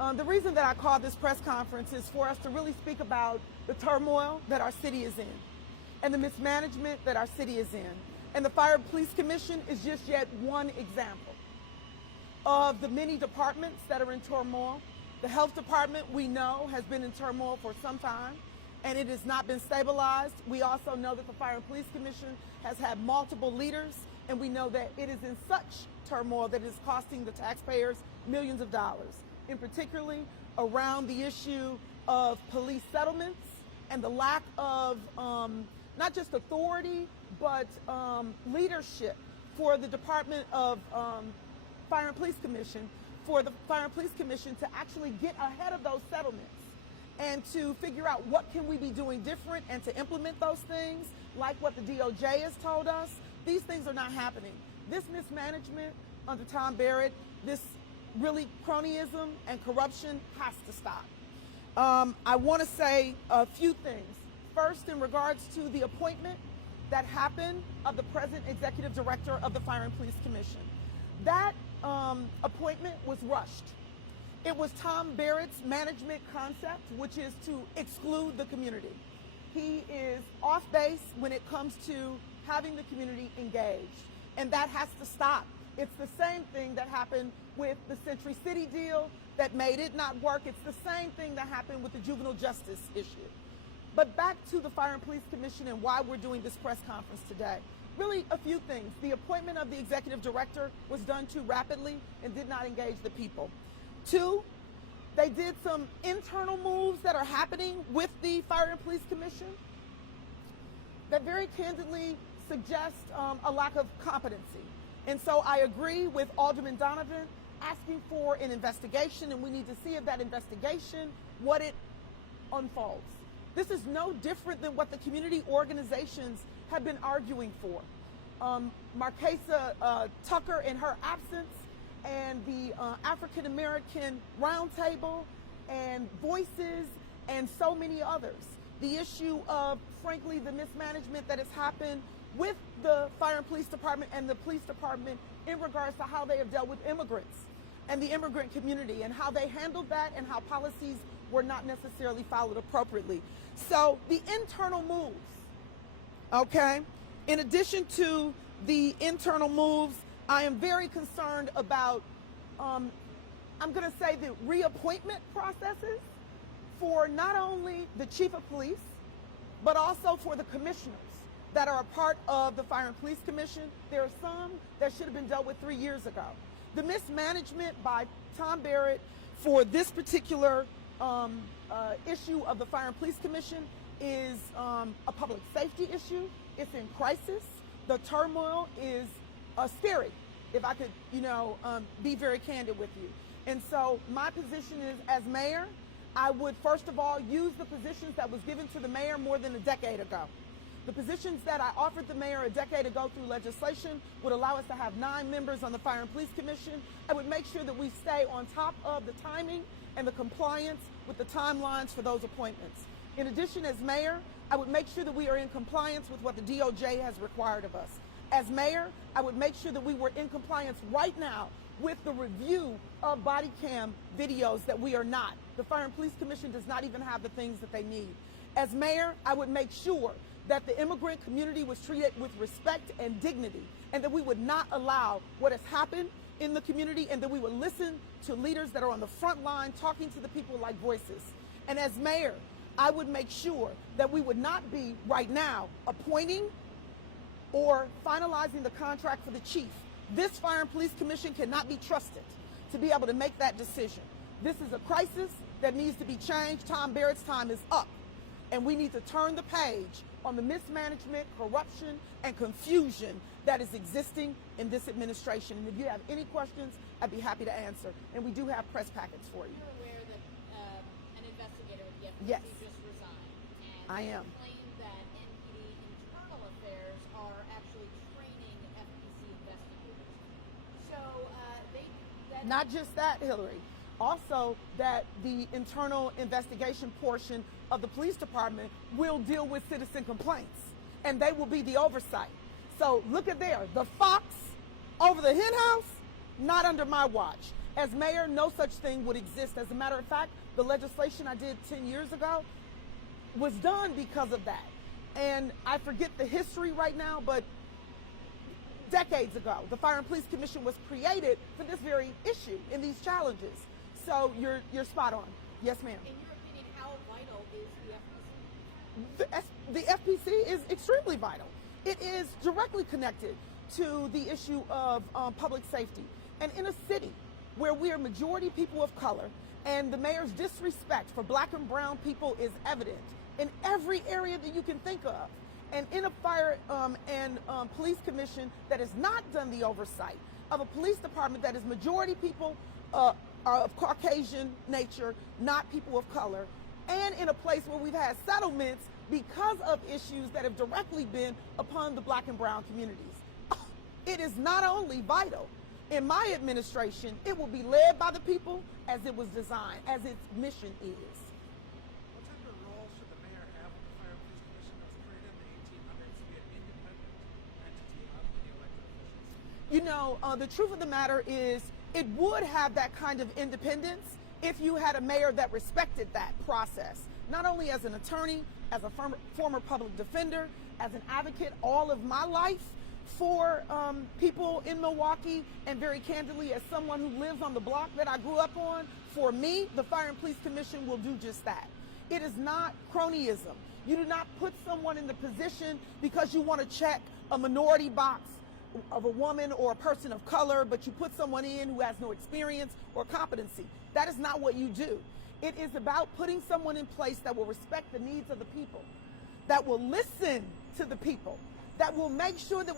The reason that I called this press conference is for us to really speak about the turmoil that our city is in and the mismanagement that our city is in. And the Fire and Police Commission is just yet one example of the many departments that are in turmoil. The Health Department, we know, has been in turmoil for some time, and it has not been stabilized. We also know that the Fire and Police Commission has had multiple leaders, and we know that it is in such turmoil that it is costing the taxpayers millions of dollars, in particularly around the issue of police settlements and the lack of not just authority, but leadership for the Department of Fire and Police Commission, for the Fire and Police Commission to actually get ahead of those settlements and to figure out what can we be doing different and to implement those things like what the DOJ has told us. These things are not happening. This mismanagement under Tom Barrett, this really cronyism and corruption has to stop. I want to say a few things. First, in regards to the appointment that happened of the present executive director of the Fire and Police Commission. That appointment was rushed. It was Tom Barrett's management concept, which is to exclude the community. He is off base when it comes to having the community engaged, and that has to stop. It's the same thing that happened with the Century City deal that made it not work. It's the same thing that happened with the juvenile justice issue. But back to the Fire and Police Commission and why we're doing this press conference today. Really a few things. The appointment of the executive director was done too rapidly and did not engage the people. Two, they did some internal moves that are happening with the Fire and Police Commission that very candidly suggest a lack of competency. And so I agree with Alderman Donovan asking for an investigation, and we need to see if that investigation, what it unfolds. This is no different than what the community organizations have been arguing for. Marquesa Tucker in her absence, and the African American Roundtable, and Voices, and so many others. The issue of, frankly, the mismanagement that has happened with the Fire and Police Department and the Police Department in regards to how they have dealt with immigrants and the immigrant community and how they handled that and how policies were not necessarily followed appropriately. So the internal moves, okay? In addition to the internal moves, I am very concerned about, I'm gonna say the reappointment processes for not only the chief of police, but also for the commissioners that are a part of the Fire and Police Commission. There are some that should have been dealt with 3 years ago. The mismanagement by Tom Barrett for this particular issue of the Fire and Police Commission is a public safety issue. It's in crisis. The turmoil is scary, if I could, be very candid with you. And so my position is, as mayor, I would first of all use the positions that was given to the mayor more than a decade ago. The positions that I offered the mayor a decade ago through legislation would allow us to have 9 members on the Fire and Police Commission. I would make sure that we stay on top of the timing and the compliance with the timelines for those appointments. In addition, as mayor, I would make sure that we are in compliance with what the DOJ has required of us. As mayor, I would make sure that we were in compliance right now with the review of body cam videos that we are not. The Fire and Police Commission does not even have the things that they need. As mayor, I would make sure that the immigrant community was treated with respect and dignity, and that we would not allow what has happened in the community, and that we would listen to leaders that are on the front line talking to the people like Voices. And as mayor, I would make sure that we would not be right now appointing or finalizing the contract for the chief. This Fire and Police Commission cannot be trusted to be able to make that decision. This is a crisis that needs to be changed. Tom Barrett's time is up, and we need to turn the page on the mismanagement, corruption, and confusion that is existing in this administration. And if you have any questions, I'd be happy to answer. And we do have press packets for you. You're aware that an investigator with the FPC Yes. just resigned. And I am. Claim that NPD Internal Affairs are actually training FPC investigators. So Not just that, Hillary. Also, that the internal investigation portion of the police department will deal with citizen complaints, and they will be the oversight. So look at there, the fox over the hen house, not under my watch. As mayor, no such thing would exist. As a matter of fact, the legislation I did 10 years ago was done because of that. And I forget the history right now, but decades ago, the Fire and Police Commission was created for this very issue and these challenges. So you're spot on. Yes, ma'am. In your opinion, how vital is the FPC? The FPC is extremely vital. It is directly connected to the issue of public safety. And in a city where we are majority people of color and the mayor's disrespect for black and brown people is evident in every area that you can think of, and in a fire and police commission that has not done the oversight of a police department that is majority people are of Caucasian nature, not people of color, and in a place where we've had settlements because of issues that have directly been upon the black and brown communities. It is not only vital in my administration, it will be led by the people as it was designed, as its mission is. What type of role should the mayor have with the Fire and Police Commission that was created in the 1800s to be an independent entity of the elected officials? You know, the truth of the matter is it would have that kind of independence if you had a mayor that respected that process, not only as an attorney, as a former public defender, as an advocate all of my life for people in Milwaukee, and very candidly as someone who lives on the block that I grew up on. For me, the Fire and Police Commission will do just that. It is not cronyism. You do not put someone in the position because you want to check a minority box of a woman or a person of color, but you put someone in who has no experience or competency. That is not what you do. It is about putting someone in place that will respect the needs of the people, that will listen to the people, that will make sure that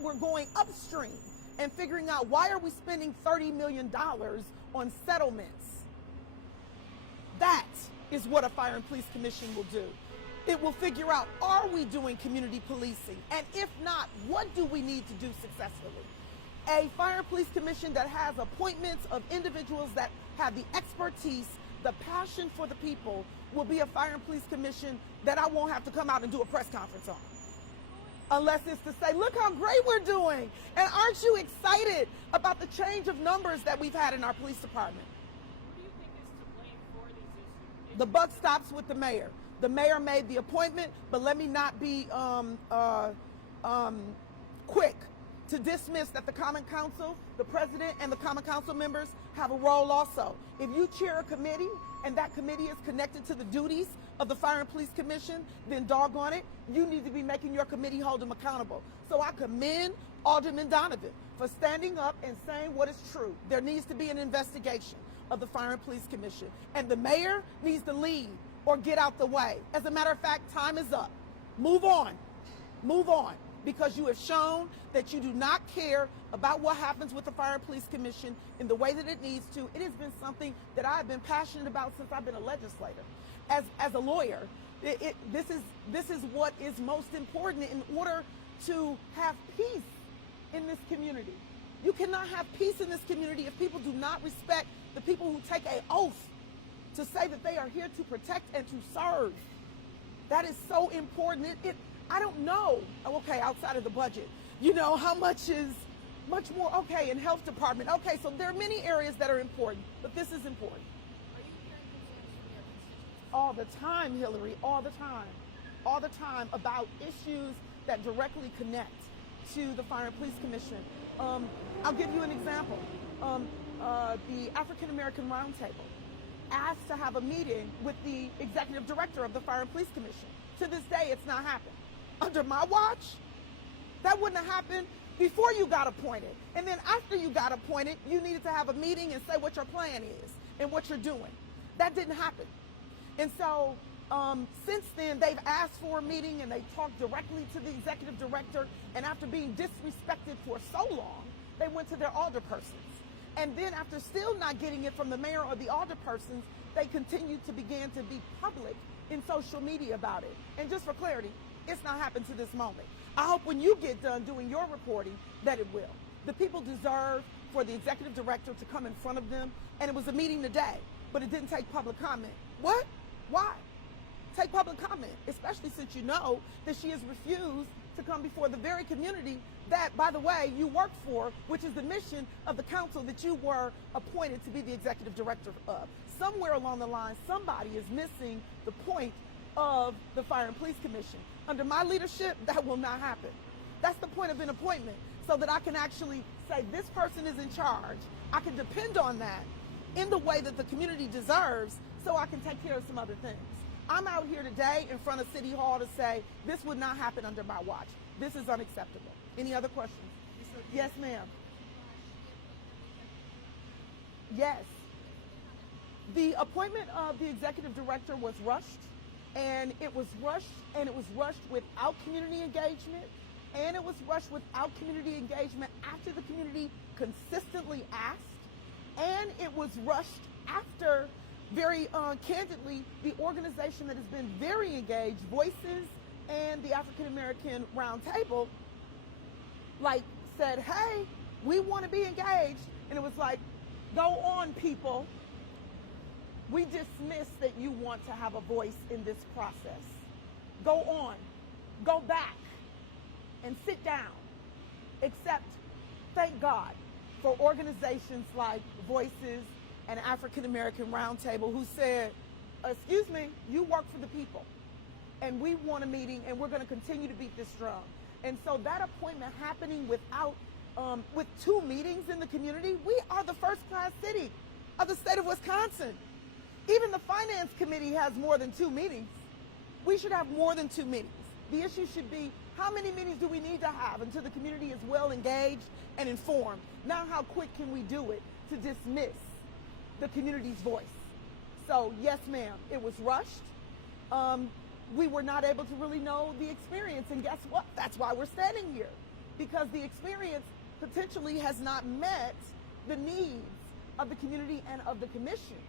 we're going upstream and figuring out why are we spending $30 million on settlements. That is what a Fire and Police Commission will do. It will figure out, are we doing community policing? And if not, what do we need to do successfully? A Fire and Police Commission that has appointments of individuals that have the expertise, the passion for the people, will be a Fire and Police Commission that I won't have to come out and do a press conference on. Unless it's to say, look how great we're doing. And aren't you excited about the change of numbers that we've had in our police department? Who do you think is to blame for these issues? The buck stops with the mayor. The mayor made the appointment, but let me not be quick to dismiss that the Common Council, the president, and the Common Council members have a role also. If you chair a committee and that committee is connected to the duties of the Fire and Police Commission, then doggone it, you need to be making your committee hold them accountable. So I commend Alderman Donovan for standing up and saying what is true. There needs to be an investigation of the Fire and Police Commission, and the mayor needs to lead or get out the way. As a matter of fact, time is up. Move on. Move on. Because you have shown that you do not care about what happens with the Fire and Police Commission in the way that it needs to. It has been something that I've been passionate about since I've been a legislator. As a lawyer, this is what is most important in order to have peace in this community. You cannot have peace in this community if people do not respect the people who take an oath to say that they are here to protect and to serve. That is so important. I don't know, okay, outside of the budget, you know, how much is much more, okay, in health department. Okay, so there are many areas that are important, but this is important. Are you hearing concerns from your constituents? All the time, Hillary, all the time. All the time about issues that directly connect to the Fire and Police Commission. I'll give you an example. The African American Roundtable asked to have a meeting with the executive director of the Fire and Police Commission. To this day, it's not happened. Under my watch, that wouldn't have happened before you got appointed. And then after you got appointed, you needed to have a meeting and say what your plan is and what you're doing. That didn't happen. And so since then, they've asked for a meeting and they talked directly to the executive director. And after being disrespected for so long, they went to their alderpersons. And then after still not getting it from the mayor or the alderpersons, they continued to begin to be public in social media about it. And just for clarity, it's not happened to this moment. I hope when you get done doing your reporting that it will. The people deserve for the executive director to come in front of them. And it was a meeting today, but it didn't take public comment. What? Why? Take public comment, especially since you know that she has refused to come before the very community that, by the way, you work for, which is the mission of the council that you were appointed to be the executive director of. Somewhere along the line, somebody is missing the point of the Fire and Police Commission. Under my leadership, that will not happen. That's the point of an appointment, so that I can actually say this person is in charge. I can depend on that in the way that the community deserves, so I can take care of some other things. I'm out here today in front of City Hall to say this would not happen under my watch. This is unacceptable. Any other questions? Yes, ma'am. Yes. The appointment of the executive director was rushed, and it was rushed without community engagement, and it was rushed without community engagement after the community consistently asked, and it was rushed after, very candidly, the organization that has been very engaged, Voices and the African American Roundtable, said, hey, we want to be engaged. And it was like, go on, people. We dismiss that you want to have a voice in this process. Go on. Go back and sit down. Except, thank God, for organizations like Voices and African American Roundtable who said, excuse me, you work for the people. And we want a meeting, and we're going to continue to beat this drum. And so that appointment happening without, with 2 meetings in the community, we are the first-class city of the state of Wisconsin. Even the Finance Committee has more than 2 meetings. We should have more than 2 meetings. The issue should be, how many meetings do we need to have until the community is well engaged and informed? Now, how quick can we do it to dismiss the community's voice? So, yes, ma'am, it was rushed. We were not able to really know the experience, and guess what? That's why we're standing here, because the experience potentially has not met the needs of the community and of the commission.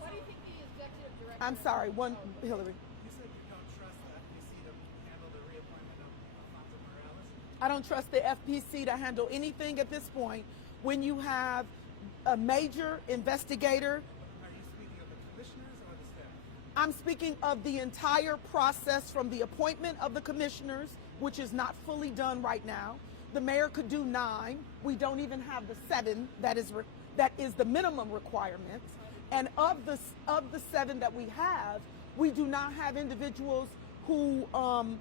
What do you think the executive director? I'm sorry, Hillary. You said you don't trust the FPC to handle the reappointment of Alfonso Morales? I don't trust the FPC to handle anything at this point when you have a major investigator. Are you speaking of the commissioners or the staff? I'm speaking of the entire process, from the appointment of the commissioners, which is not fully done right now. The mayor could do 9. We don't even have the 7 that is the minimum requirement. And of the 7 that we have, we do not have individuals who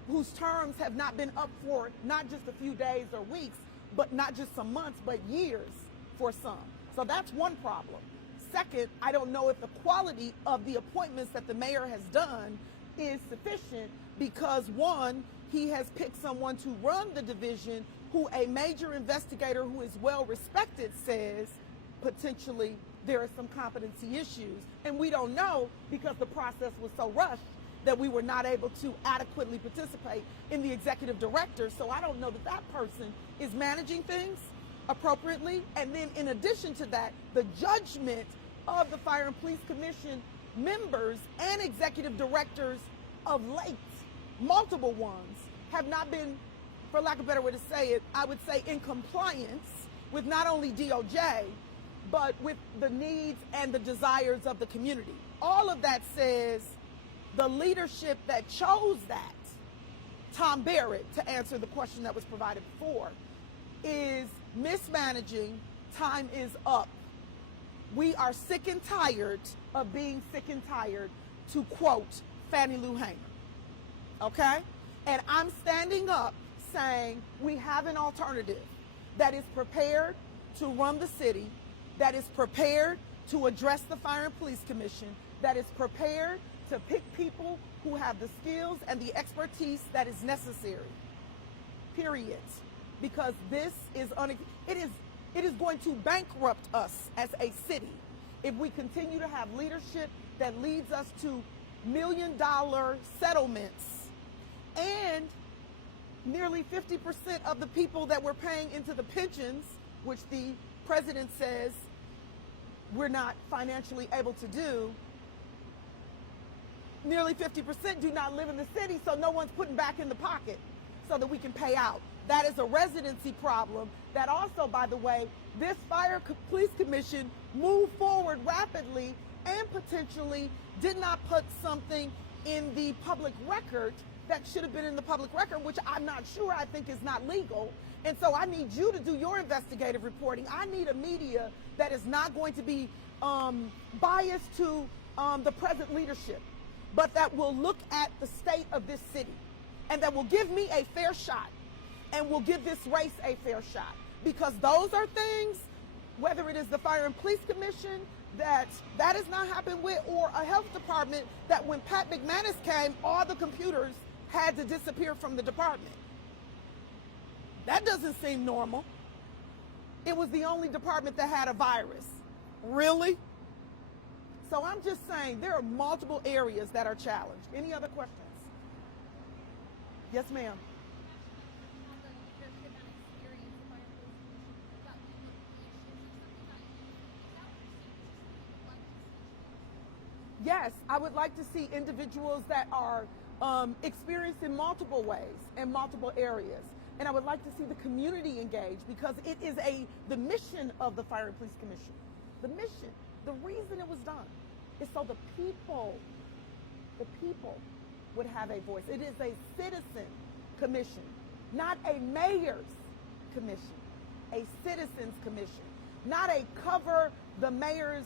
whose terms have not been up for not just a few days or weeks, but not just some months, but years for some. So that's one problem. Second, I don't know if the quality of the appointments that the mayor has done is sufficient, because one, he has picked someone to run the division who a major investigator who is well respected says potentially there are some competency issues. And we don't know, because the process was so rushed that we were not able to adequately participate in the executive director. So I don't know that that person is managing things appropriately. And then in addition to that, the judgment of the Fire and Police Commission members and executive directors of late, multiple ones, have not been, for lack of a better way to say it, I would say in compliance with not only DOJ, but with the needs and the desires of the community. All of that says the leadership that chose that, Tom Barrett, to answer the question that was provided before, is mismanaging. Time is up. We are sick and tired of being sick and tired, to quote Fannie Lou Hamer. Okay? And I'm standing up saying we have an alternative that is prepared to run the city, that is prepared to address the Fire and Police Commission, that is prepared to pick people who have the skills and the expertise that is necessary. Period. Because this is it is going to bankrupt us as a city if we continue to have leadership that leads us to $1 million settlements, and nearly 50% of the people that we're paying into the pensions, which the president says we're not financially able to do, nearly 50% do not live in the city, so no one's putting back in the pocket so that we can pay out. That is a residency problem that also, by the way, this Fire Police Commission moved forward rapidly and potentially did not put something in the public record that should have been in the public record, which I'm not sure, I think is not legal. And so I need you to do your investigative reporting. I need a media that is not going to be biased to the present leadership, but that will look at the state of this city and that will give me a fair shot and will give this race a fair shot. Because those are things, whether it is the Fire and Police Commission, that has not happened with, or a health department that when Pat McManus came, all the computers had to disappear from the department. That doesn't seem normal. It was the only department that had a virus. Really? So I'm just saying there are multiple areas that are challenged. Any other questions? Yes, ma'am. Yes, I would like to see individuals that are experienced in multiple ways and multiple areas. And I would like to see the community engaged, because it is the mission of the Fire and Police Commission. The mission, the reason it was done is so the people would have a voice. It is a citizen commission, not a mayor's commission, a citizen's commission, not a cover the mayor's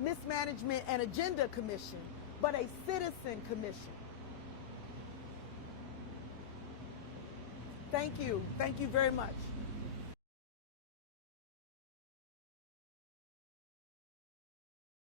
mismanagement and agenda commission, but a citizen commission. Thank you. Thank you very much.